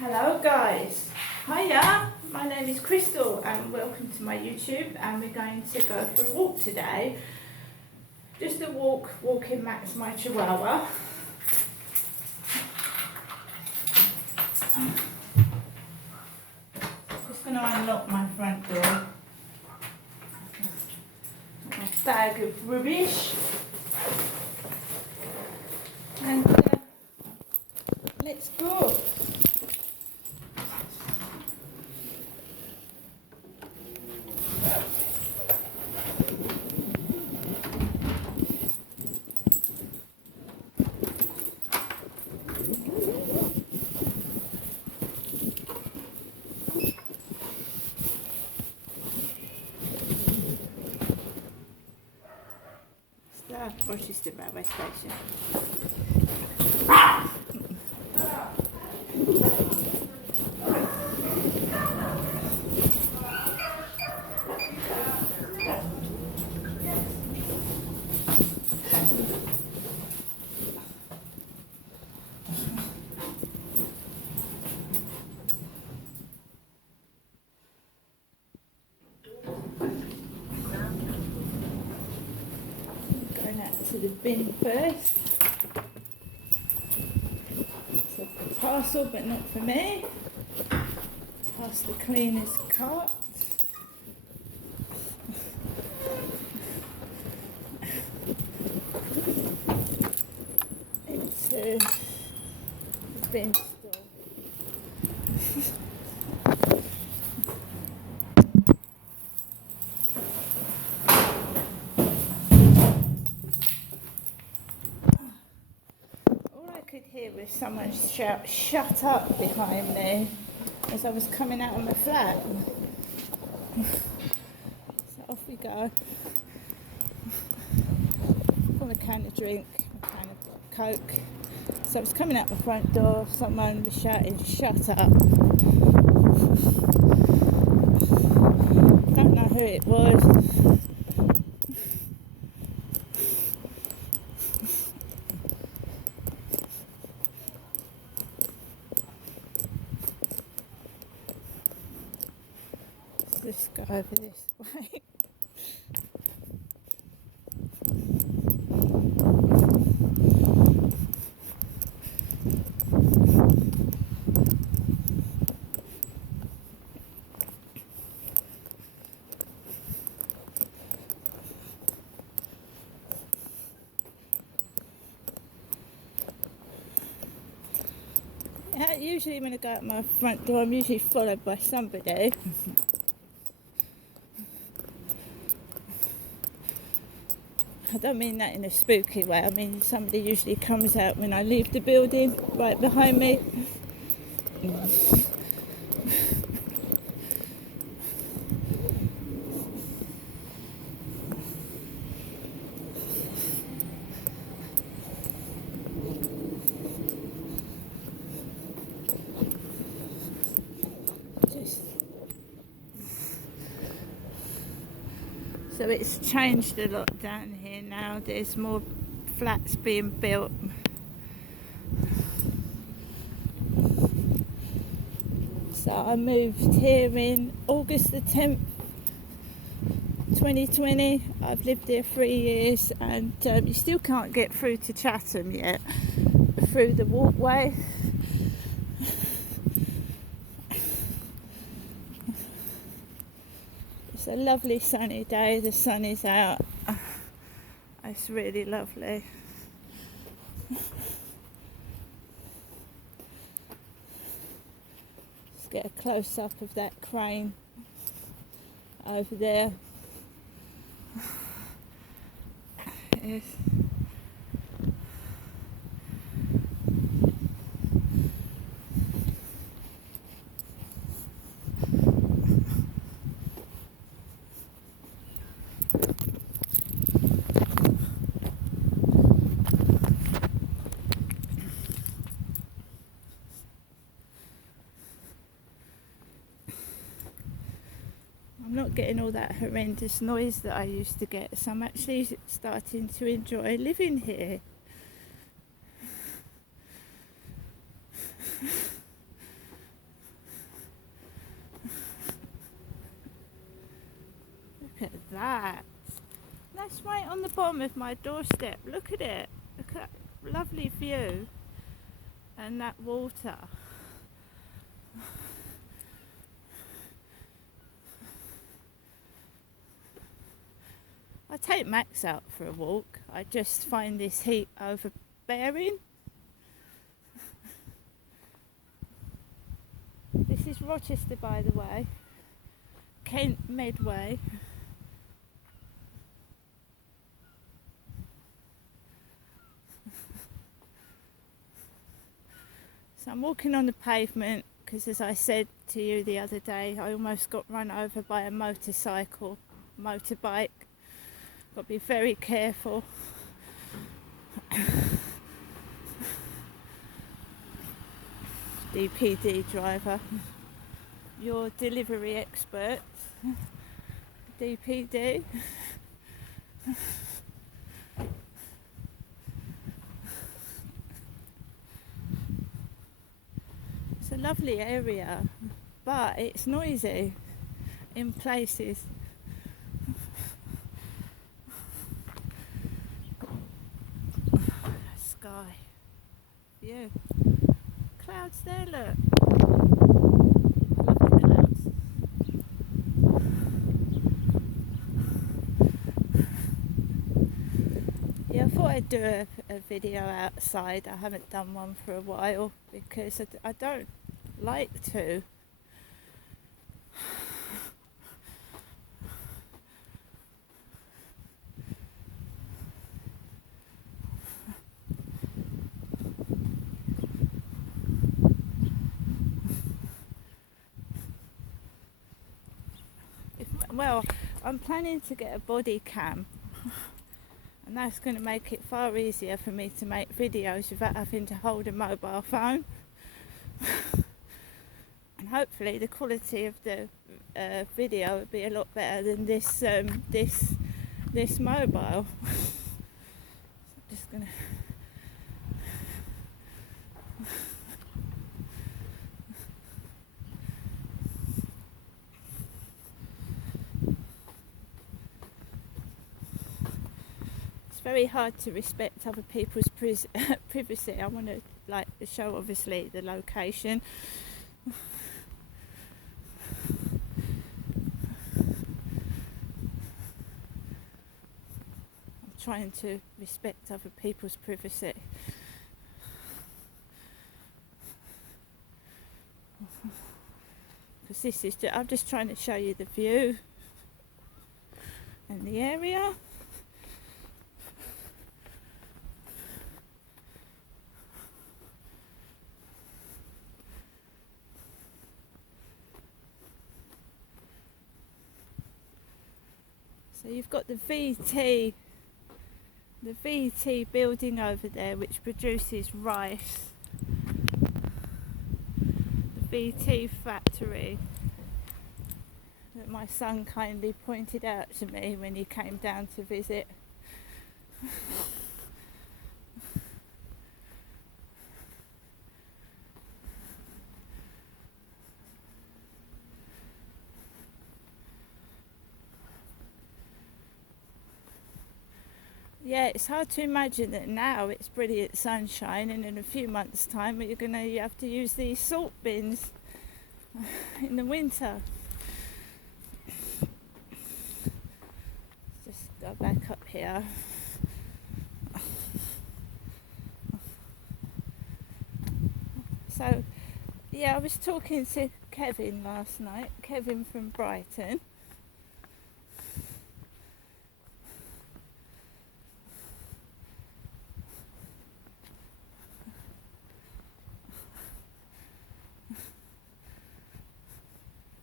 Hello guys, hiya, my name is Crystal and welcome to my YouTube, and we're going to go for a walk today. Just a walk, walking Max, my chihuahua. Just going to unlock my front door. My bag of rubbish. And let's go. Rochester railway station. Going out to the bin first. It's a parcel, but not for me. Past the cleaner's cart. Into the bin store. Could hear was someone shout "shut up" behind me as I was coming out of my flat. So off we go. Got a can of drink, a can of Coke. So I was coming out my front door, someone was shouting "shut up." Don't know who it was. Let's go over this way. Usually when I go out my front door, I'm usually followed by somebody. I don't mean that in a spooky way. I mean somebody usually comes out when I leave the building, right behind me. So it's changed a lot down here now. There's more flats being built. So I moved here in August the 10th, 2020. I've lived here 3 years, and you still can't get through to Chatham yet through the walkway. It's a lovely sunny day, the sun is out. It's really lovely. Let's get a close up of that crane over there. Yes. I'm not getting all that horrendous noise that I used to get, so I'm actually starting to enjoy living here. that. That's right on the bottom of my doorstep. Look at it. Look at that lovely view and that water. I take Max out for a walk. I just find this heat overbearing. This is Rochester, by the way. Kent Medway. So I'm walking on the pavement because, as I said to you the other day, I almost got run over by a motorbike. Got to be very careful. DPD driver, your delivery expert, DPD. It's a lovely area, but it's noisy in places. Sky view. Clouds there, look. I love the clouds. Yeah, I thought I'd do a video outside. I haven't done one for a while because I don't like to. Well, I'm planning to get a body cam, and that's going to make it far easier for me to make videos without having to hold a mobile phone. And hopefully the quality of the video will be a lot better than this mobile. I'm just going to... very hard to respect other people's privacy. I want to show obviously the location. I'm trying to respect other people's privacy. Because this is I'm just trying to show you the view and the area. So you've got the VT building over there, which produces rice. The VT factory that my son kindly pointed out to me when he came down to visit. Yeah, it's hard to imagine that now it's brilliant sunshine, and in a few months' time you have to use these salt bins in the winter. Just go back up here. So, yeah, I was talking to Kevin last night, Kevin from Brighton.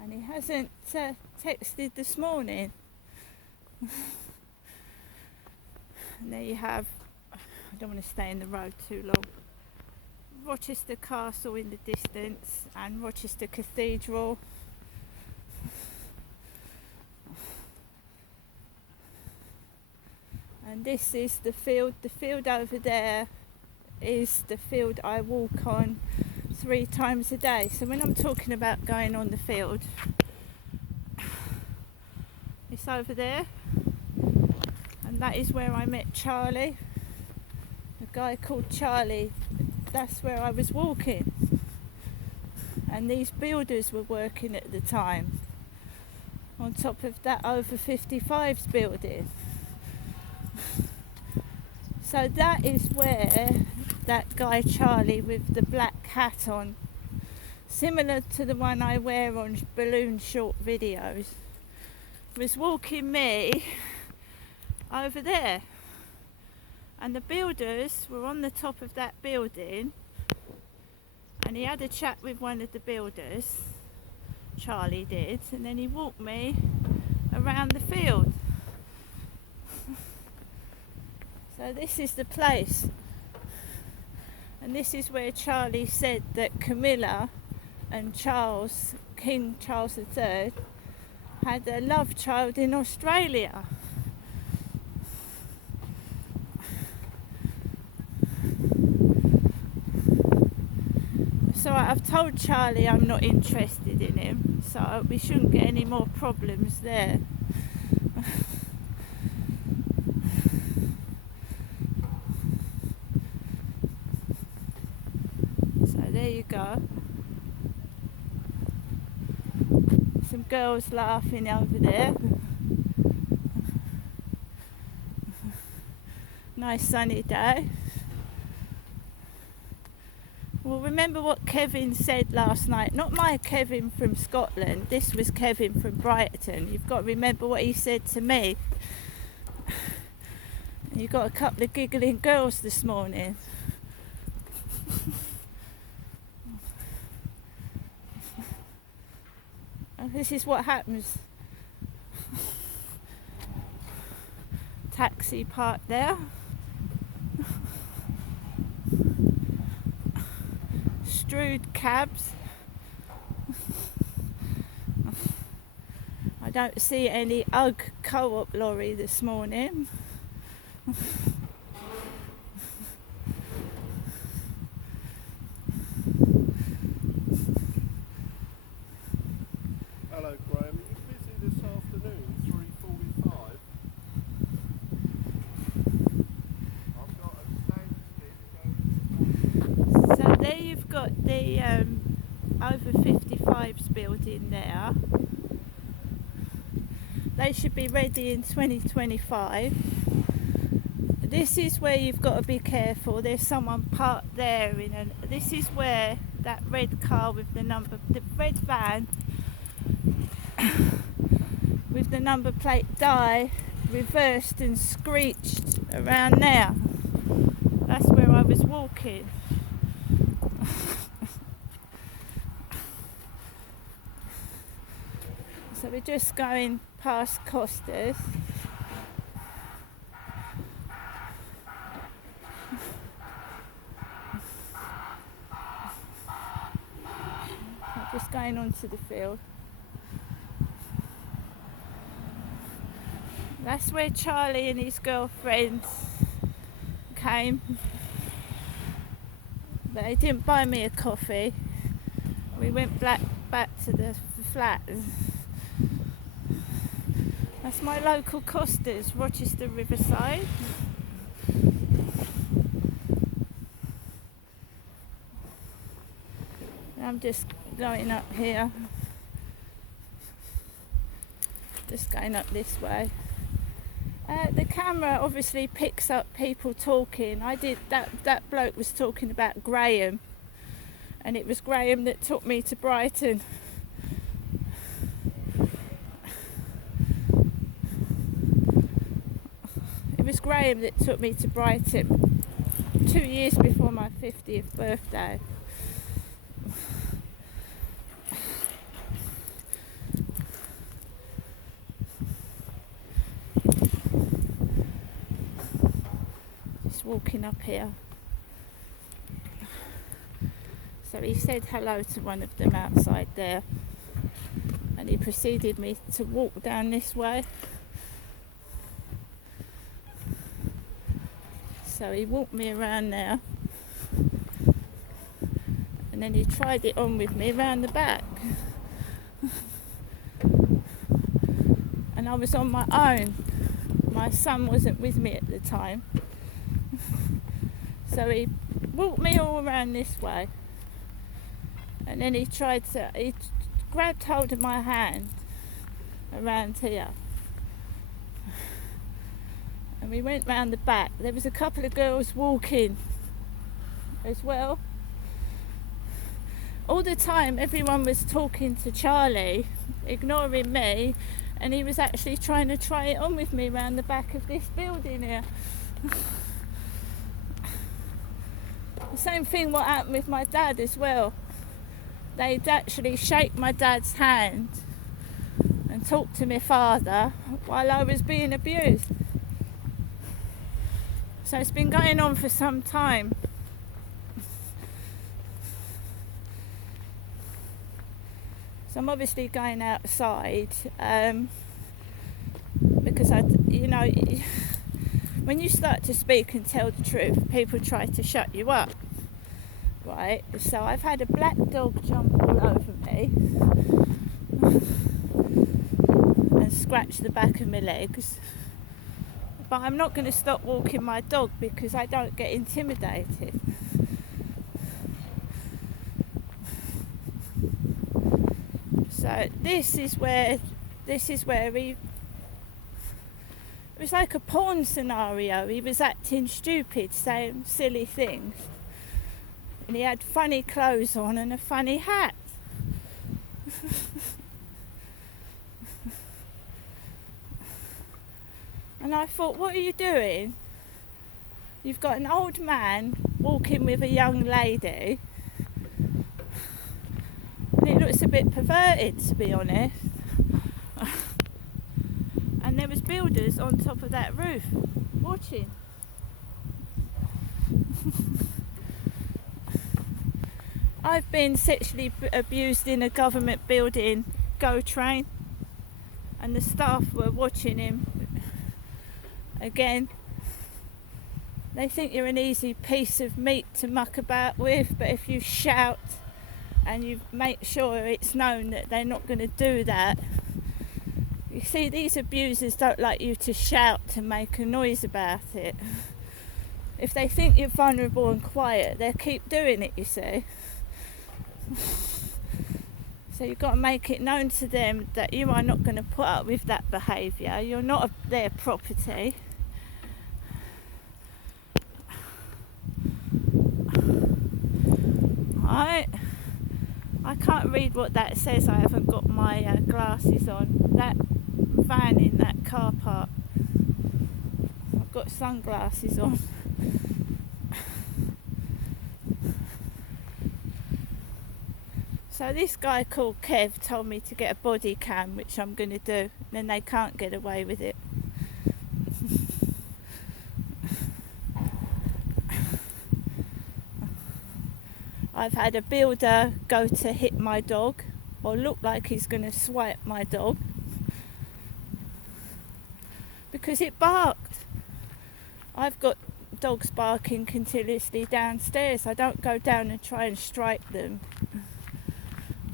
And he hasn't texted this morning. And there you have, I don't want to stay in the road too long, Rochester Castle in the distance and Rochester Cathedral. And this is the field. The field over there is the field I walk on 3 times a day. So when I'm talking about going on the field, it's house over there, and that is where I met Charlie, a guy called Charlie. That's where I was walking, and these builders were working at the time on top of that over 55's building. So that is where that guy Charlie with the black hat on, similar to the one I wear on balloon short videos, was walking me over there. And the builders were on the top of that building, and he had a chat with one of the builders, Charlie did, and then he walked me around the field. So this is the place, and this is where Charlie said that Camilla and Charles, King Charles III, had a love child in Australia. So I've told Charlie I'm not interested in him, so we shouldn't get any more problems there. So there you go. Some girls laughing over there. Nice sunny day. Well, remember what Kevin said last night. Not my Kevin from Scotland. This was Kevin from Brighton. You've got to remember what he said to me. You've got a couple of giggling girls this morning. And this is what happens. Taxi parked there. Strewed cabs. I don't see any UGG co-op lorry this morning. Hello Graham, are you busy this afternoon, 3:45? I've got a So there you've got the over 55s building there. They should be ready in 2025. This is where you've got to be careful. There's someone parked there this is where that red car with the red van with the number plate die reversed and screeched around there. That's where I was walking. So we're just going past Costa's. Just going onto the field. That's where Charlie and his girlfriend came. They didn't buy me a coffee. We went back to the flat. That's my local Costa's, Rochester Riverside. I'm just going up here. Just going up this way. The camera obviously picks up people talking. That bloke was talking about Graham, and it was Graham that took me to Brighton. It was Graham that took me to Brighton 2 years before my 50th birthday. Walking up here. So he said hello to one of them outside there, and he proceeded me to walk down this way. So he walked me around there, and then he tried it on with me around the back. And and I was on my own. My son wasn't with me at the time. So he walked me all around this way, and then he grabbed hold of my hand around here, and we went round the back. There was a couple of girls walking as well. All the time everyone was talking to Charlie, ignoring me, and he was actually trying to try it on with me round the back of this building here. The same thing what happened with my dad as well. They'd actually shake my dad's hand and talk to my father while I was being abused. So it's been going on for some time. So I'm obviously going outside because when you start to speak and tell the truth, people try to shut you up, right? So I've had a black dog jump all over me and scratch the back of my legs, but I'm not going to stop walking my dog because I don't get intimidated. So this is where it was like a porn scenario. He was acting stupid, saying silly things, and he had funny clothes on and a funny hat. And I thought, what are you doing? You've got an old man walking with a young lady, and it looks a bit perverted, to be honest. And there was builders on top of that roof watching. I've been sexually abused in a government building, Go Train, and the staff were watching him. Again, they think you're an easy piece of meat to muck about with, but if you shout and you make sure it's known that they're not going to do that. You see, these abusers don't like you to shout to make a noise about it. If they think you're vulnerable and quiet, they'll keep doing it, you see. So you've got to make it known to them that you are not going to put up with that behaviour. You're not their property. Right. I can't read what that says. I haven't got my glasses on. That van in that car park. I've got sunglasses on. So this guy called Kev told me to get a body cam, which I'm going to do. Then they can't get away with it. I've had a builder go to hit my dog, or look like he's going to swipe my dog, because it barked. I've got dogs barking continuously downstairs. I don't go down and try and strike them,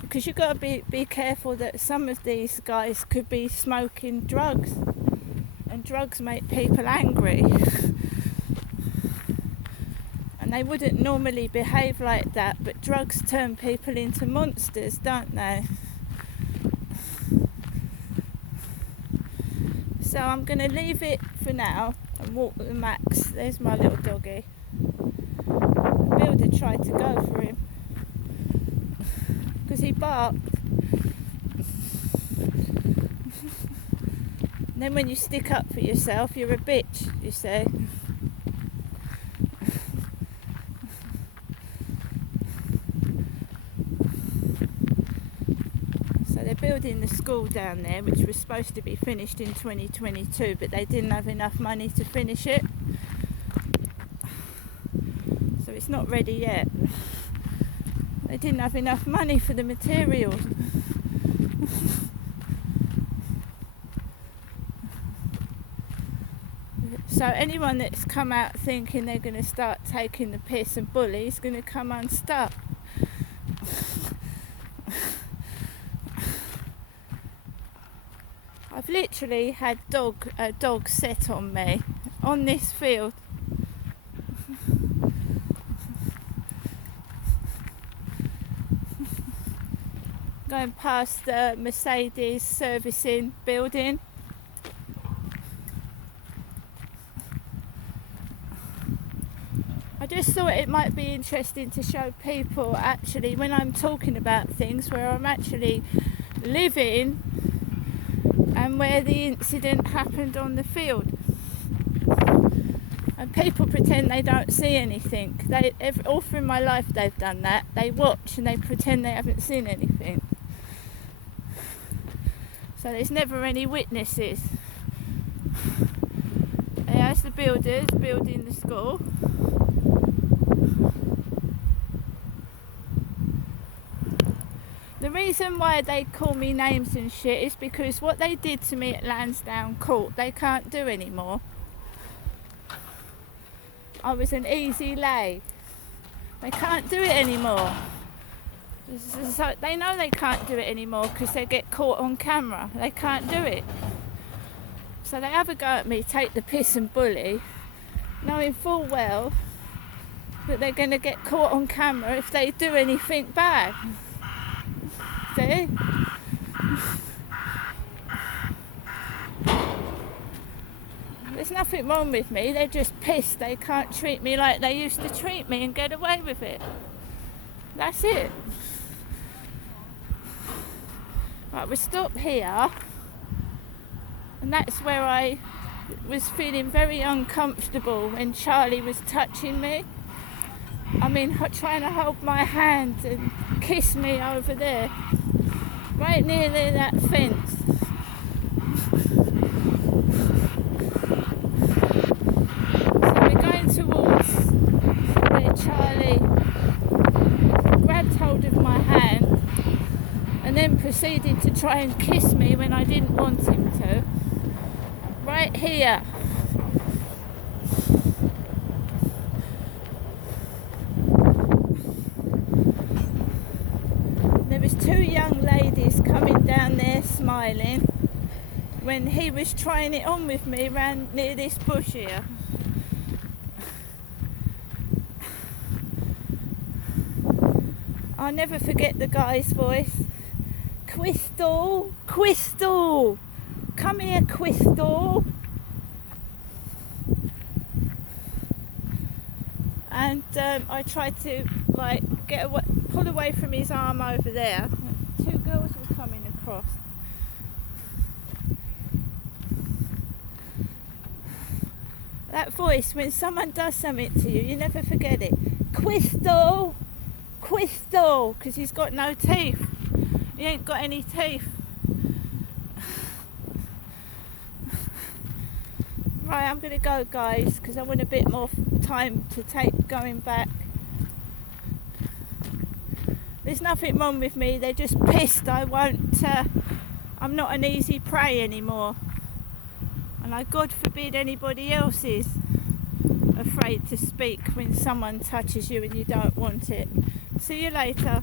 because you've got to be careful that some of these guys could be smoking drugs, and drugs make people angry. And they wouldn't normally behave like that, but drugs turn people into monsters, don't they? So I'm going to leave it for now and walk with Max. There's my little doggy. The builder tried to go for him because he barked. And then when you stick up for yourself, you're a bitch, you see. They're building the school down there, which was supposed to be finished in 2022, but they didn't have enough money to finish it, so it's not ready yet. They didn't have enough money for the materials. So anyone that's come out thinking they're going to start taking the piss and bully is going to come unstuck. I've I've literally had a dog set on me on this field. Going past the Mercedes servicing building. I just thought it might be interesting to show people actually when I'm talking about things where I'm actually living and where the incident happened on the field. And people pretend they don't see anything. All through my life they've done that. They watch and they pretend they haven't seen anything. So there's never any witnesses. There's the builders building the school. The reason why they call me names and shit is because what they did to me at Lansdowne Court, they can't do anymore. I was an easy lay. They can't do it anymore. So they know they can't do it anymore because they get caught on camera. They can't do it. So they have a go at me, take the piss and bully, knowing full well that they're going to get caught on camera if they do anything bad. See? There's nothing wrong with me, they're just pissed they can't treat me like they used to treat me and get away with it. That's it. Right, we stop here, and that's where I was feeling very uncomfortable when Charlie was touching me. I mean, trying to hold my hand and kiss me over there, right near that fence. So we're going towards where Charlie grabbed hold of my hand and then proceeded to try and kiss me when I didn't want him to. Right here. There was two young ladies coming down there smiling when he was trying it on with me around near this bush here. I'll never forget the guy's voice. Crystal, Crystal, come here, Crystal. And I tried to pull away from his arm over there. Two girls were coming across. That voice, when someone does something to you, you never forget it. Crystal, Crystal, because he's got no teeth. He ain't got any teeth. Right, I'm going to go, guys, because I want a bit more time to take going back. There's nothing wrong with me. They're just pissed I'm not an easy prey anymore. And God forbid anybody else is afraid to speak when someone touches you and you don't want it. See you later.